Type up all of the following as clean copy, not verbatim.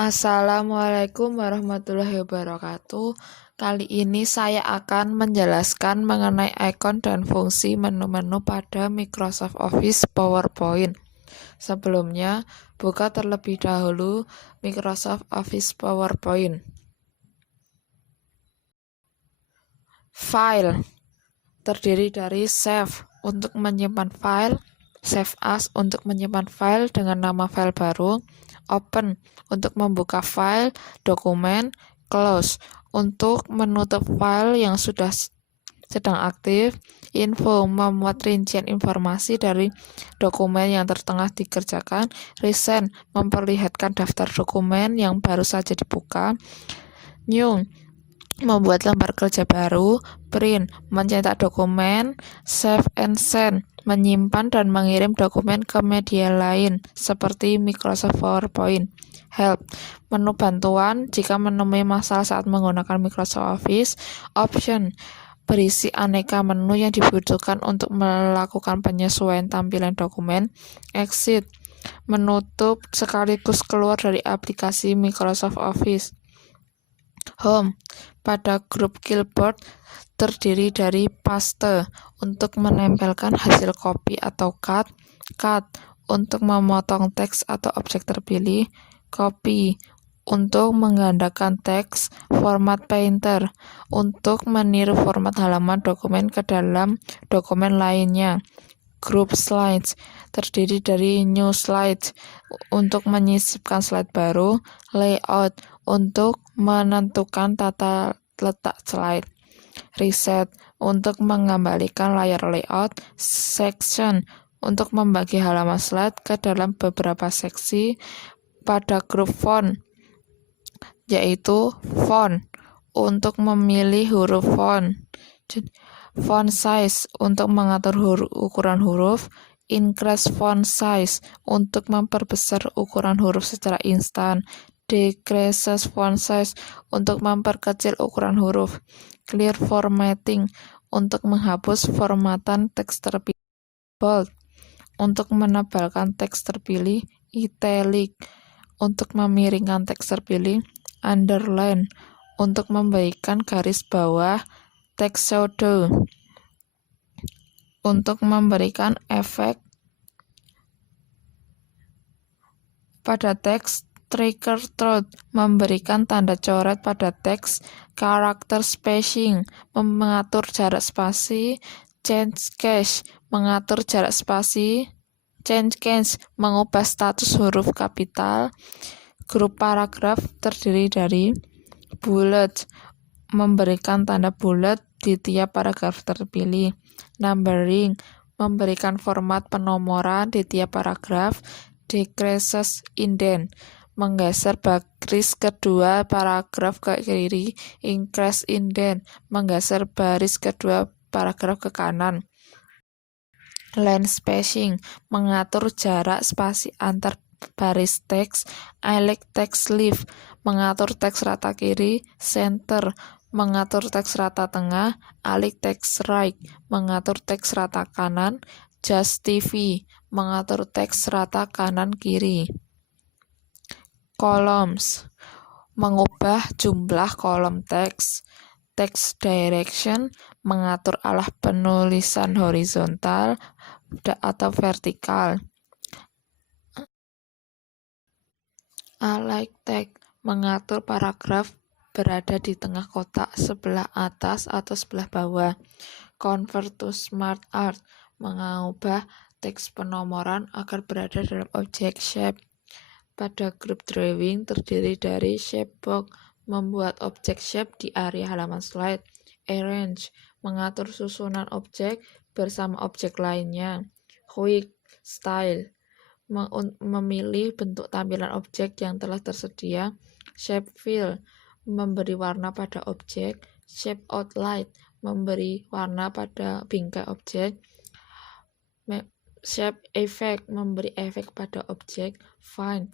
Assalamualaikum warahmatullahi wabarakatuh. Kali ini saya akan menjelaskan mengenai ikon dan fungsi menu-menu pada Microsoft Office PowerPoint. Sebelumnya, buka terlebih dahulu Microsoft Office PowerPoint. File terdiri dari Save untuk menyimpan file, Save As untuk menyimpan file dengan nama file baru, Open untuk membuka file, dokumen, Close untuk menutup file yang sudah sedang aktif, Info memuat rincian informasi dari dokumen yang tengah dikerjakan, Resend memperlihatkan daftar dokumen yang baru saja dibuka, New membuat lembar kerja baru, Print mencetak dokumen, Save and Send menyimpan dan mengirim dokumen ke media lain seperti Microsoft PowerPoint. Help menu bantuan jika menemui masalah saat menggunakan Microsoft Office. Option berisi aneka menu yang dibutuhkan untuk melakukan penyesuaian tampilan dokumen. Exit menutup sekaligus keluar dari aplikasi Microsoft Office. Home pada grup Clipboard terdiri dari Paste untuk menempelkan hasil copy atau cut, Cut untuk memotong teks atau objek terpilih, Copy untuk menggandakan teks, Format Painter untuk meniru format halaman dokumen ke dalam dokumen lainnya, Group Slides terdiri dari New Slides untuk menyisipkan slide baru, Layout untuk menentukan tata letak slide, Reset untuk mengembalikan layar layout, Section untuk membagi halaman slide ke dalam beberapa seksi. Pada grup font, yaitu font untuk memilih huruf font, font size untuk mengatur ukuran huruf, increase font size untuk memperbesar ukuran huruf secara instan, decrease font size untuk memperkecil ukuran huruf, clear formatting untuk menghapus formatan teks terpilih, bold untuk menebalkan teks terpilih, italic untuk memiringkan teks terpilih, underline untuk membaikkan garis bawah, text shadow untuk memberikan efek pada teks, trigger throat memberikan tanda coret pada teks, character spacing mengatur jarak spasi, change cache mengatur jarak spasi, change cache mengubah status huruf kapital. Grup paragraf terdiri dari bullet memberikan tanda bulat di tiap paragraf terpilih, numbering memberikan format penomoran di tiap paragraf, decreases indent menggeser baris kedua paragraf ke kiri, increase indent menggeser baris kedua paragraf ke kanan. Line spacing mengatur jarak spasi antar baris teks, elect text left mengatur teks rata kiri, center mengatur teks rata tengah, alik text right mengatur teks rata kanan, just TV mengatur teks rata kanan kiri. Columns mengubah jumlah kolom teks, text direction mengatur arah penulisan horizontal atau vertikal. Align text mengatur paragraf berada di tengah kotak sebelah atas atau sebelah bawah. Convert to Smart Art mengubah teks penomoran agar berada dalam objek shape. Pada grup drawing terdiri dari shapebox membuat objek shape di area halaman slide. Arrange mengatur susunan objek bersama objek lainnya. Quick Style memilih bentuk tampilan objek yang telah tersedia. Shape Fill memberi warna pada objek. Shape Outline memberi warna pada bingkai objek. Shape Effect memberi efek pada objek. Find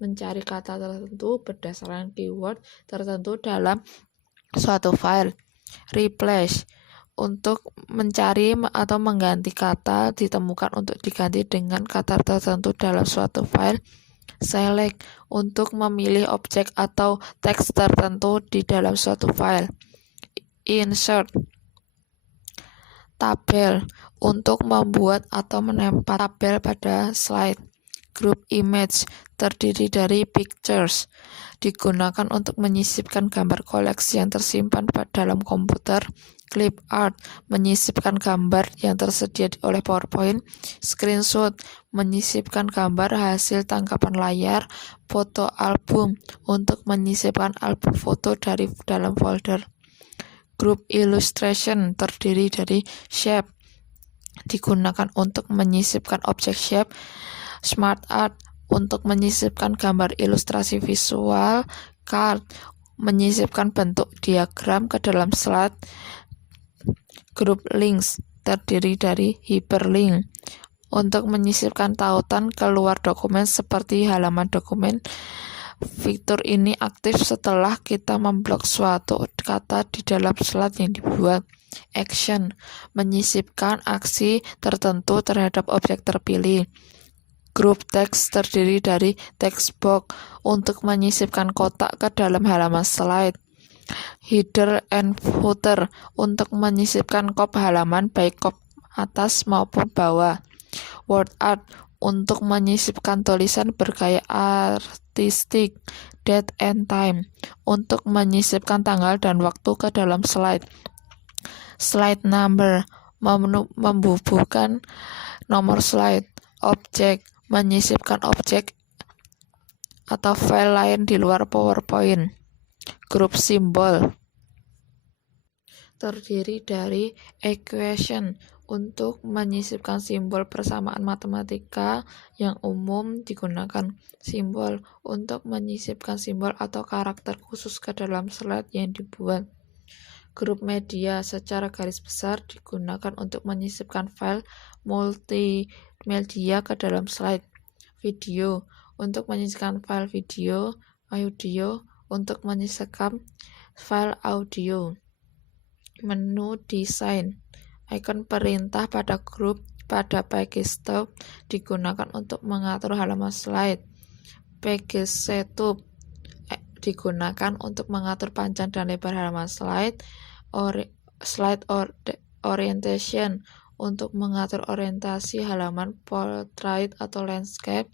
mencari kata tertentu berdasarkan keyword tertentu dalam suatu file. Replace untuk mencari atau mengganti kata ditemukan untuk diganti dengan kata tertentu dalam suatu file. Select untuk memilih objek atau teks tertentu di dalam suatu file. Insert tabel untuk membuat atau menempel tabel pada slide. Group image terdiri dari pictures, digunakan untuk menyisipkan gambar koleksi yang tersimpan dalam komputer. Clip art menyisipkan gambar yang tersedia oleh PowerPoint. Screenshot menyisipkan gambar hasil tangkapan layar. Foto album untuk menyisipkan album foto dari dalam folder. Group illustration terdiri dari shape, digunakan untuk menyisipkan objek shape. Smart art untuk menyisipkan gambar ilustrasi visual. Card menyisipkan bentuk diagram ke dalam slide. Group links terdiri dari hyperlink untuk menyisipkan tautan keluar dokumen seperti halaman dokumen. Fitur ini aktif setelah kita memblok suatu kata di dalam slide yang dibuat. Action menyisipkan aksi tertentu terhadap objek terpilih. Group text terdiri dari text box untuk menyisipkan kotak ke dalam halaman slide. Header and footer untuk menyisipkan kop halaman baik kop atas maupun bawah. Word art untuk menyisipkan tulisan bergaya artistik. Date and time untuk menyisipkan tanggal dan waktu ke dalam slide. Slide number membubuhkan nomor slide. Objek menyisipkan objek atau file lain di luar PowerPoint. Group symbol terdiri dari equation untuk menyisipkan simbol persamaan matematika yang umum digunakan. Simbol untuk menyisipkan simbol atau karakter khusus ke dalam slide yang dibuat. Grup media secara garis besar digunakan untuk menyisipkan file multimedia ke dalam slide. Video untuk menyisipkan file video. Audio untuk menyisipkan file audio. Menu desain, icon perintah pada grup pada page stop digunakan untuk mengatur halaman slide. Page setup digunakan untuk mengatur panjang dan lebar halaman slide. Slide orientation untuk mengatur orientasi halaman portrait atau landscape.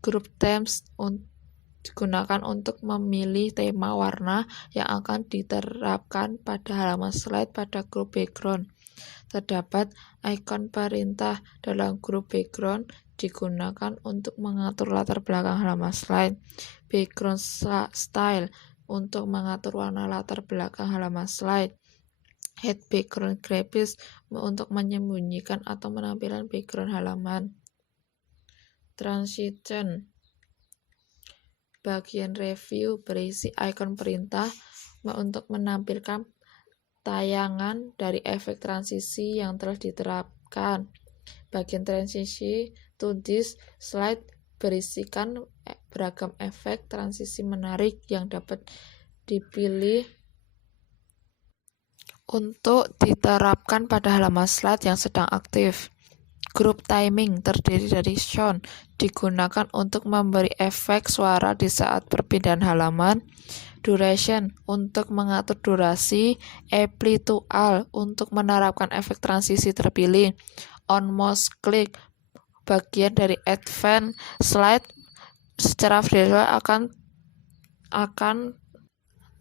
Group themes digunakan untuk memilih tema warna yang akan diterapkan pada halaman slide pada grup background. Terdapat ikon perintah dalam grup background digunakan untuk mengatur latar belakang halaman slide. Background style untuk mengatur warna latar belakang halaman slide. Hide background graphics untuk menyembunyikan atau menampilkan background halaman. Transition bagian review berisi ikon perintah untuk menampilkan tayangan dari efek transisi yang telah diterapkan. Bagian transisi to this slide berisikan beragam efek transisi menarik yang dapat dipilih untuk diterapkan pada halaman slide yang sedang aktif. Group timing terdiri dari sound digunakan untuk memberi efek suara di saat perpindahan halaman. Duration untuk mengatur durasi. Apply to all untuk menerapkan efek transisi terpilih. On mouse click bagian dari advance slide secara visual akan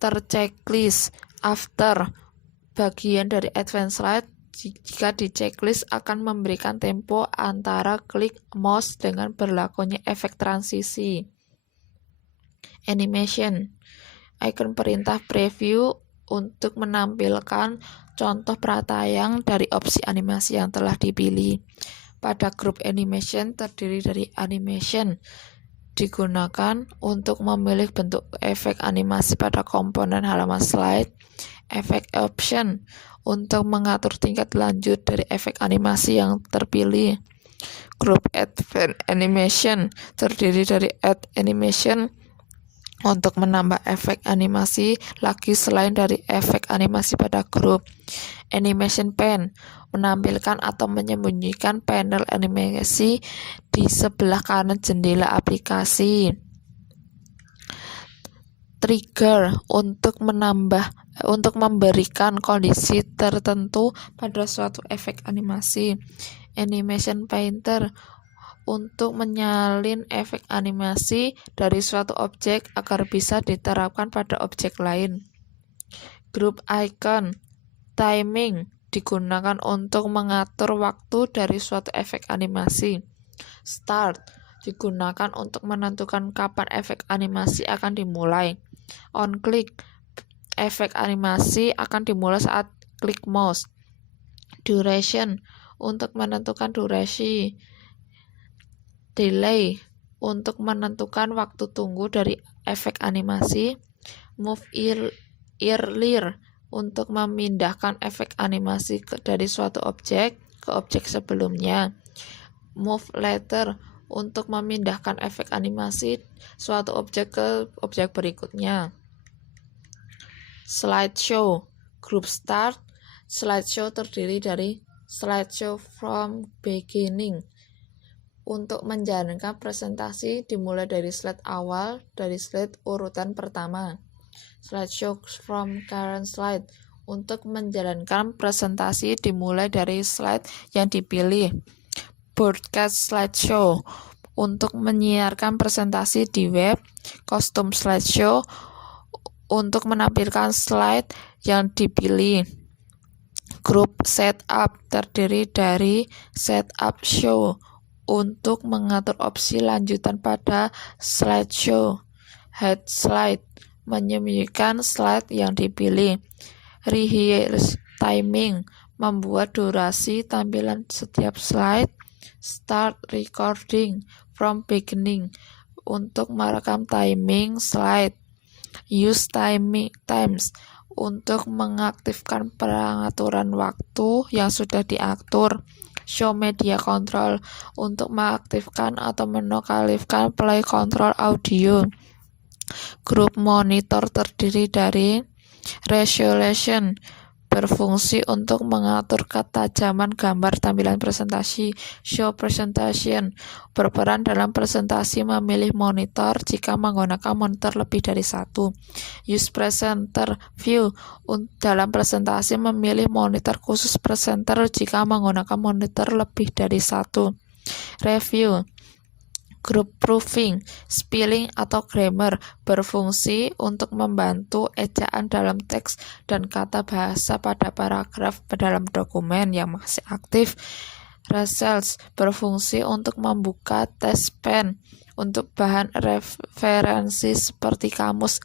terchecklist. After bagian dari advance slide jika di checklist akan memberikan tempo antara klik mouse dengan berlakunya efek transisi. Animation, icon perintah preview untuk menampilkan contoh pratayang dari opsi animasi yang telah dipilih. Pada grup animation terdiri dari animation digunakan untuk memilih bentuk efek animasi pada komponen halaman slide. Efek option untuk mengatur tingkat lanjut dari efek animasi yang terpilih. Group Advanced Animation terdiri dari Add Animation untuk menambah efek animasi lagi selain dari efek animasi pada grup. Animation pane menampilkan atau menyembunyikan panel animasi di sebelah kanan jendela aplikasi. Trigger untuk memberikan kondisi tertentu pada suatu efek animasi. Animation painter untuk menyalin efek animasi dari suatu objek agar bisa diterapkan pada objek lain. Group icon timing digunakan untuk mengatur waktu dari suatu efek animasi. Start digunakan untuk menentukan kapan efek animasi akan dimulai. On click, efek animasi akan dimulai saat klik mouse. Duration untuk menentukan durasi. Delay untuk menentukan waktu tunggu dari efek animasi. Move earlier untuk memindahkan efek animasi dari suatu objek ke objek sebelumnya. Move later untuk memindahkan efek animasi suatu objek ke objek berikutnya. Slideshow. Group start. Slideshow terdiri dari slideshow from beginning. Untuk menjalankan presentasi dimulai dari slide awal, dari slide urutan pertama. Slideshow from current slide. Untuk menjalankan presentasi dimulai dari slide yang dipilih. Broadcast slideshow. Untuk menyiarkan presentasi di web. Custom slideshow. Untuk menampilkan slide yang dipilih. Group setup terdiri dari setup show untuk mengatur opsi lanjutan pada slideshow. Hide slide menyembunyikan slide yang dipilih. Rehearse timing membuat durasi tampilan setiap slide. Start recording from beginning untuk merekam timing slide. Use times untuk mengaktifkan pengaturan waktu yang sudah diatur. Show media control untuk mengaktifkan atau menonaktifkan play control audio. Group monitor terdiri dari resolution berfungsi untuk mengatur ketajaman gambar tampilan presentasi. Show presentation berperan dalam presentasi memilih monitor jika menggunakan monitor lebih dari satu. Use presenter view dalam presentasi memilih monitor khusus presenter jika menggunakan monitor lebih dari satu. Review. Group proofing, spelling atau grammar berfungsi untuk membantu ejaan dalam teks dan kata bahasa pada paragraf dalam dokumen yang masih aktif. Results berfungsi untuk membuka test pen untuk bahan referensi seperti kamus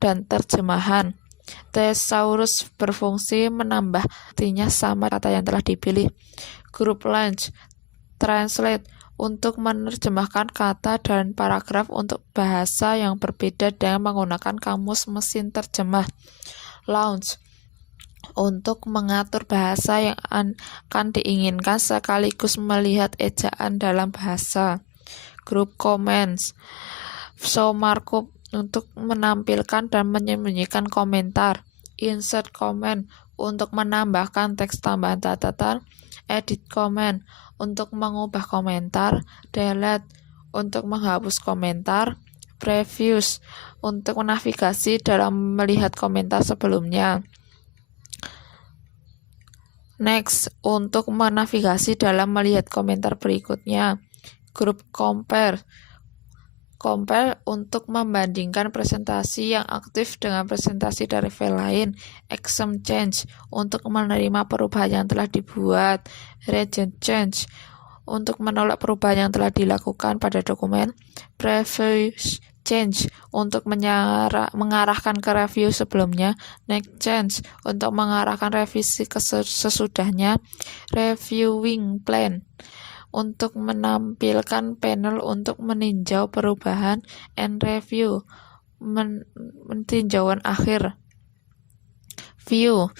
dan terjemahan. Thesaurus berfungsi menambah artinya sama kata yang telah dipilih. Group launch, translate untuk menerjemahkan kata dan paragraf untuk bahasa yang berbeda dengan menggunakan kamus mesin terjemah. Launch untuk mengatur bahasa yang akan diinginkan sekaligus melihat ejaan dalam bahasa. Group comments. Show markup untuk menampilkan dan menyembunyikan komentar. Insert comment untuk menambahkan teks tambahan catatan. Edit comment untuk mengubah komentar. Delete untuk menghapus komentar. Previews untuk navigasi dalam melihat komentar sebelumnya. Next untuk menavigasi dalam melihat komentar berikutnya. Group compare untuk membandingkan presentasi yang aktif dengan presentasi dari file lain. Action change untuk menerima perubahan yang telah dibuat. Reject change untuk menolak perubahan yang telah dilakukan pada dokumen. Preview change untuk mengarahkan ke review sebelumnya. Next change untuk mengarahkan revisi ke sesudahnya. Reviewing plan untuk menampilkan panel untuk meninjau perubahan. And review tinjauan akhir. View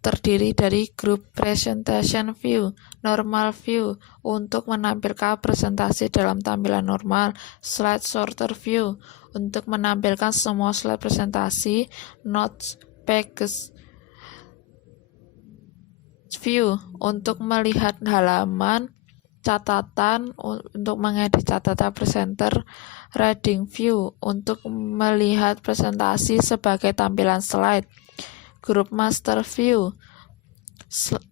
terdiri dari group presentation view, normal view untuk menampilkan presentasi dalam tampilan normal, slide sorter view untuk menampilkan semua slide presentasi. Notes Pages View untuk melihat halaman. Catatan untuk mengedit catatan presenter. Reading View untuk melihat presentasi sebagai tampilan slide. Group Master View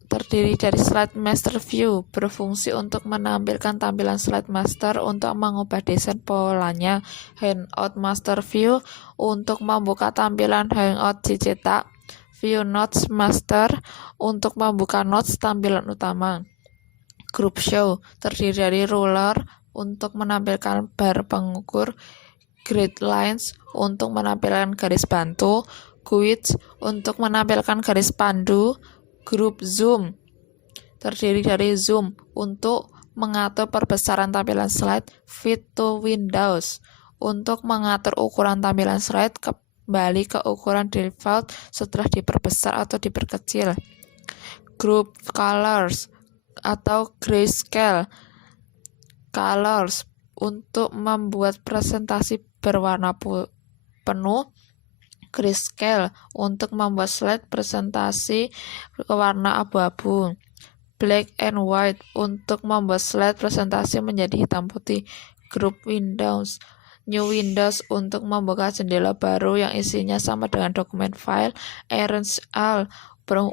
terdiri dari slide master view, berfungsi untuk menampilkan tampilan slide master untuk mengubah desain polanya. Handout master view untuk membuka tampilan handout dicetak. View notes master untuk membuka notes tampilan utama. Group show terdiri dari ruler untuk menampilkan bar pengukur. Grid lines untuk menampilkan garis bantu. Guides untuk menampilkan garis pandu. Group zoom terdiri dari zoom untuk mengatur perbesaran tampilan slide. Fit to windows untuk mengatur ukuran tampilan slide kembali ke ukuran default setelah diperbesar atau diperkecil. Group colors atau grayscale colors untuk membuat presentasi berwarna penuh. Grayscale untuk membuat slide presentasi berwarna abu-abu. Black and white untuk membuat slide presentasi menjadi hitam putih. Group windows, new windows untuk membuka jendela baru yang isinya sama dengan dokumen file. Arrange all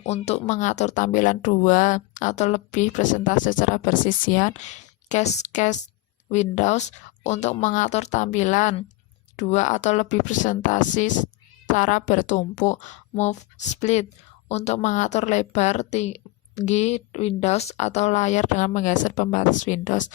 untuk mengatur tampilan dua atau lebih presentasi secara bersisian. Cascade windows untuk mengatur tampilan dua atau lebih presentasi secara bertumpuk. Move split untuk mengatur lebar tinggi Windows atau layar dengan menggeser pembatas Windows.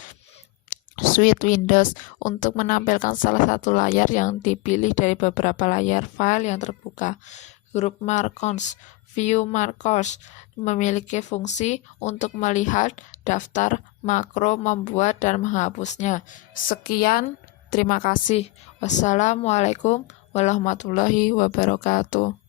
Switch Windows untuk menampilkan salah satu layar yang dipilih dari beberapa layar file yang terbuka. Group Markers View Markers memiliki fungsi untuk melihat daftar makro, membuat dan menghapusnya. Sekian, terima kasih. Wassalamualaikum warahmatullahi wabarakatuh.